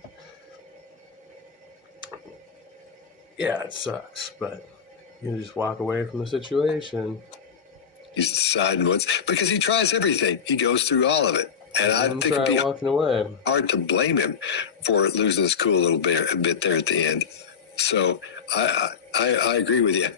yeah, it sucks, but you just walk away from the situation. He's deciding because he tries everything. He goes through all of it. And I think it'd be walking away. hard to blame him for losing his cool a bit there at the end. So I agree with you.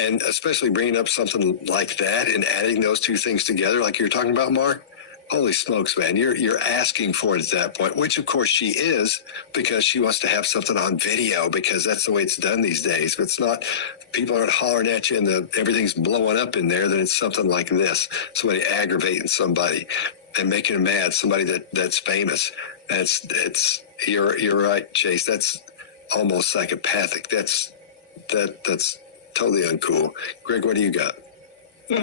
And especially bringing up something like that and adding those two things together, like you're talking about, Mark. Holy smokes, man. You're asking for it at that point, which of course she is, because she wants to have something on video, because that's the way it's done these days. But it's not, people aren't hollering at you and everything's blowing up in there, then it's something like this. Somebody aggravating somebody and making them mad, somebody that's famous. You're right, Chase. That's almost psychopathic. That's totally uncool. Greg, what do you got?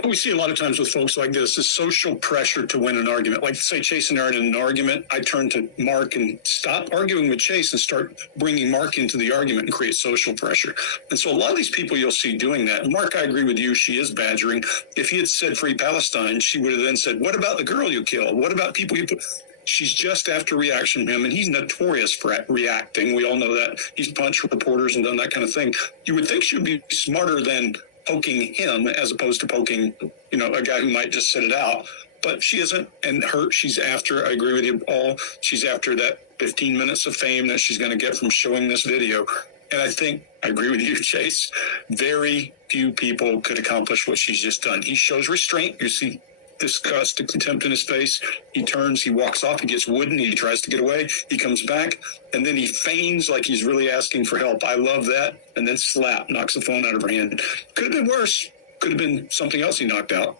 We see a lot of times with folks like this, the social pressure to win an argument. Like, say Chase and I are in an argument, I turn to Mark and stop arguing with Chase and start bringing Mark into the argument and create social pressure. And so a lot of these people you'll see doing that. And Mark, I agree with you. She is badgering. If he had said Free Palestine, she would have then said, what about the girl you killed? What about people you put? She's just after reaction from him, and he's notorious for reacting. We all know that. He's punched reporters and done that kind of thing. You would think she would be smarter than poking him as opposed to poking, a guy who might just sit it out. But she isn't, and she's after, I agree with you all, she's after that 15 minutes of fame that she's going to get from showing this video. And I think, I agree with you, Chase, very few people could accomplish what she's just done. He shows restraint. You see disgust and contempt in his face. He turns, he walks off, he gets wooden, he tries to get away, he comes back, and then he feigns like he's really asking for help. I love that. And then slap, knocks the phone out of her hand. Could have been worse. Could have been something else he knocked out.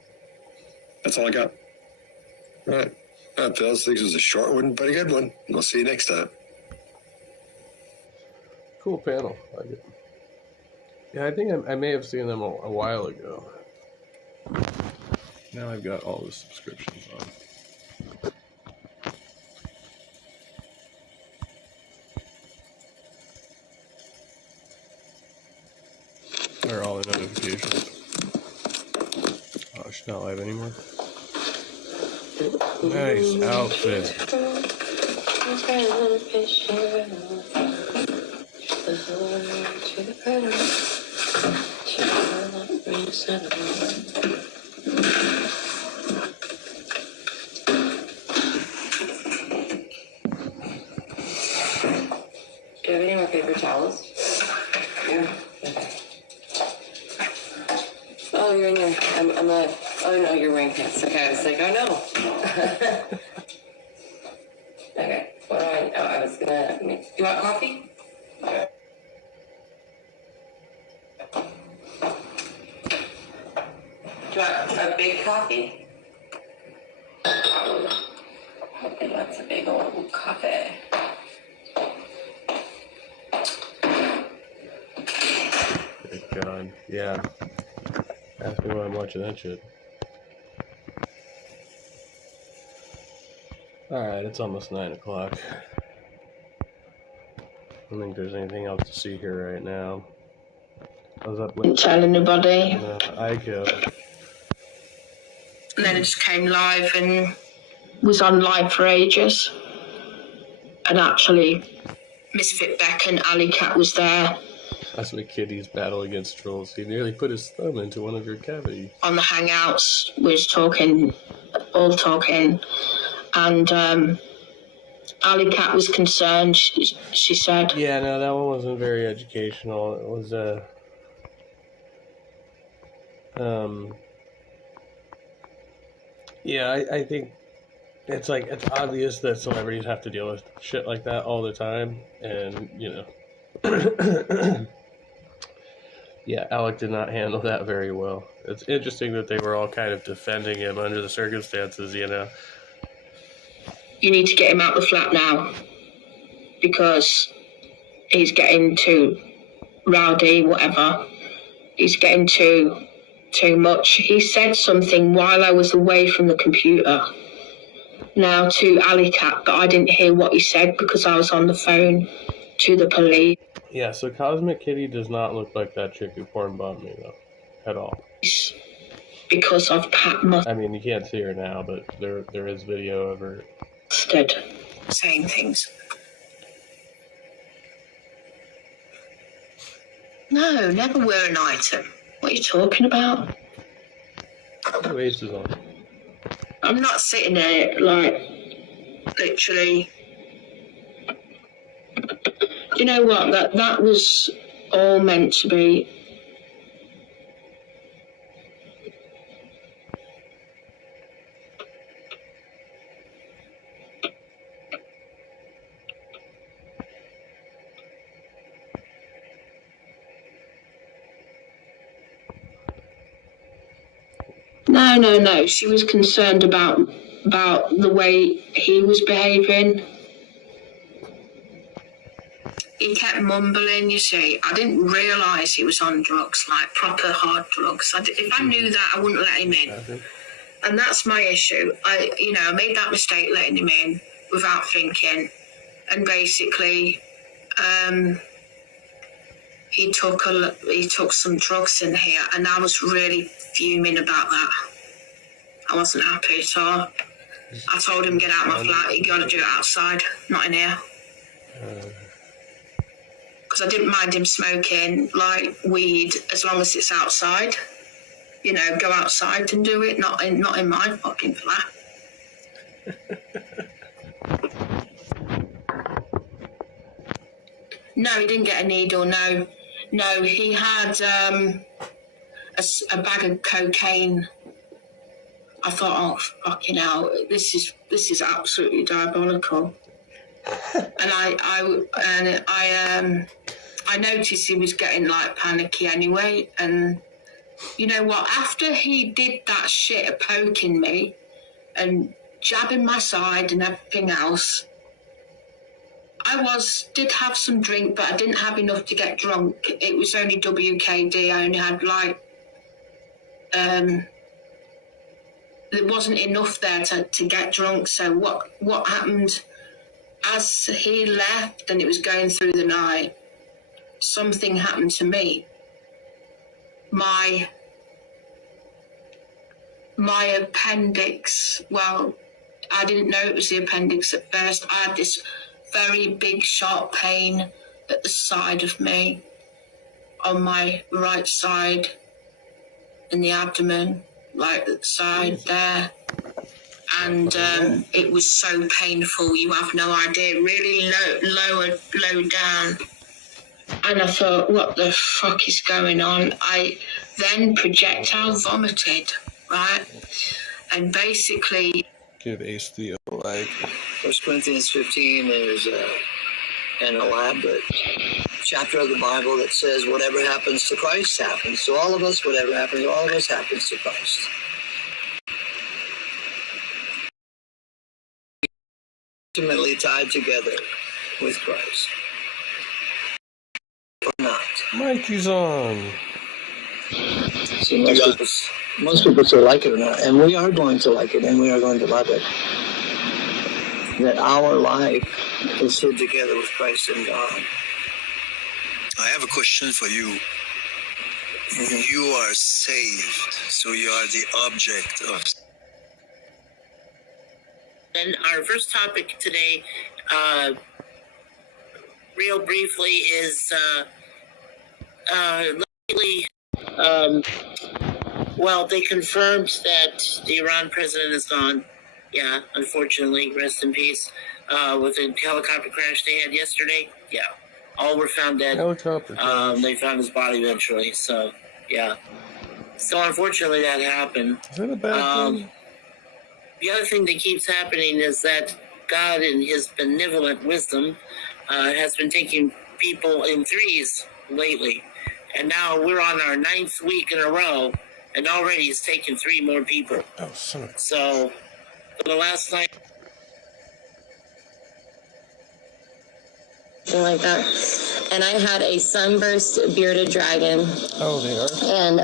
That's all I got. All right. All right, fellas, this was a short one, but a good one. We'll see you next time. Cool panel. I like it. Yeah, I think I may have seen them a while ago. Now I've got all the subscriptions on. Or all the notifications. Oh, she's not live anymore. Nice outfit. Do you have any more paper towels? Yeah. Okay. Oh, you're in your. I'm like. Oh no, you're wearing pants. Okay, I was like, oh no. Okay. What do I? Oh, I was gonna. You want coffee? Okay. Do you want a big coffee? He wants a big old coffee. Good God. Yeah. Ask me why I'm watching that shit. Alright, it's almost 9 o'clock. I don't think there's anything else to see here right now. I was up with... Didn't tell anybody. Ico. And then it just came live and was on live for ages. And actually, Misfit Beck and Alley Cat was there. That's what Kitty's battle against trolls. He nearly put his thumb into one of your cavities. On the Hangouts, we was all talking. And Alley Cat was concerned, she said. Yeah, no, that one wasn't very educational. It was, yeah, I think it's like, it's obvious that celebrities have to deal with shit like that all the time, and yeah, Alec did not handle that very well. It's interesting that they were all kind of defending him under the circumstances. You need to get him out the flat now, because he's getting too rowdy, whatever. He's getting too much. He said something while I was away from the computer now to Alley Cat, but I didn't hear what he said because I was on the phone to the police. Yeah, so Cosmic Kitty does not look like that chick who porn bombed me, though, at all. Because of Pat I mean, you can't see her now, but there is video of her saying things. No, never wear an item. What are you talking about? Two aces on. I'm not sitting there, like, literally. You know what? That was all meant to be. No. She was concerned about the way he was behaving. He kept mumbling, you see. I didn't realise he was on drugs, like proper hard drugs. If I knew that, I wouldn't let him in. And that's my issue. I made that mistake letting him in without thinking. And basically, he took some drugs in here, and I was really fuming about that. I wasn't happy, so I told him, get out of my flat, you got to do it outside, not in here. Because I didn't mind him smoking, like, weed, as long as it's outside. Go outside and do it, not in my fucking flat. No, he didn't get a needle, no, he had a bag of cocaine. I thought, oh fucking hell, this is absolutely diabolical. And I noticed he was getting like panicky anyway. And you know what? After he did that shit of poking me and jabbing my side and everything else, I did have some drink, but I didn't have enough to get drunk. It was only WKD. I only had like there wasn't enough there to get drunk. So what happened as he left and it was going through the night, something happened to me. My appendix, well, I didn't know it was the appendix at first. I had this very big sharp pain at the side of me, on my right side in the abdomen, like the side there. And it was so painful, you have no idea, really low down. And I thought, what the fuck is going on? I then projectile vomited, right? And basically... Give Ace the like. 1 Corinthians 15 is an elaborate chapter of the Bible that says whatever happens to Christ happens to all of us. Whatever happens to all of us happens to Christ. Intimately tied together with Christ. Or not. Mikey's on. See, most people say like it or not, and we are going to like it, and we are going to love it. That our life is hid together with Christ and God. I have a question for you. You are saved, so you are the object of. And our first topic today, real briefly, is lately, well, they confirmed that the Iran president is gone. Yeah, unfortunately, rest in peace. With the helicopter crash they had yesterday, yeah, all were found dead. Helicopter crash. They found his body eventually, so yeah. So unfortunately that happened. Is that a bad thing? the other thing that keeps happening is that God, in His benevolent wisdom, has been taking people in threes lately. And now we're on our 9th week in a row, and already He's taken 3 more people. Oh, son of a... So, for the last night. Something like that. And I had a sunburst bearded dragon. Oh, they are? And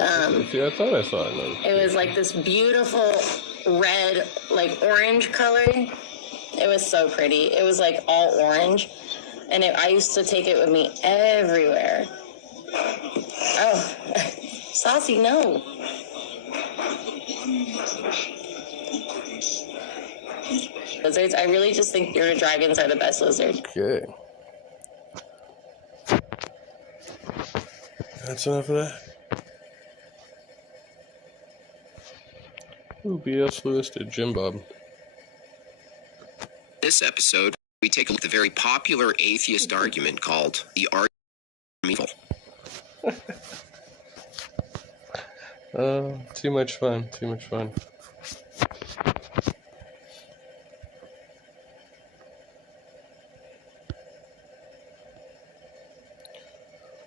See, I thought I saw it. it was like this beautiful red, like orange color. It was so pretty. It was like all orange. And I used to take it with me everywhere. Oh, Saucy, no. Lizards, I really just think bearded dragons are the best lizard. Okay. That's enough of that. Ooh, B.S. Lewis did Jim Bob. This episode, we take a look at the very popular atheist argument called the argument of evil. Too much fun. Too much fun.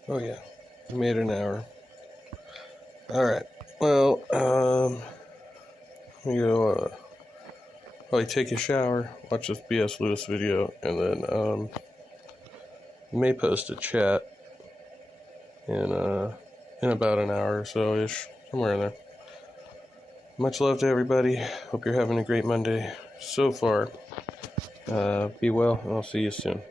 Oh yeah, we made an hour. All right. Well, we go. Probably take a shower, watch this B.S. Lewis video, and then may post a chat in about an hour or so ish, somewhere in there. Much love to everybody. Hope you're having a great Monday so far. Be well, and I'll see you soon.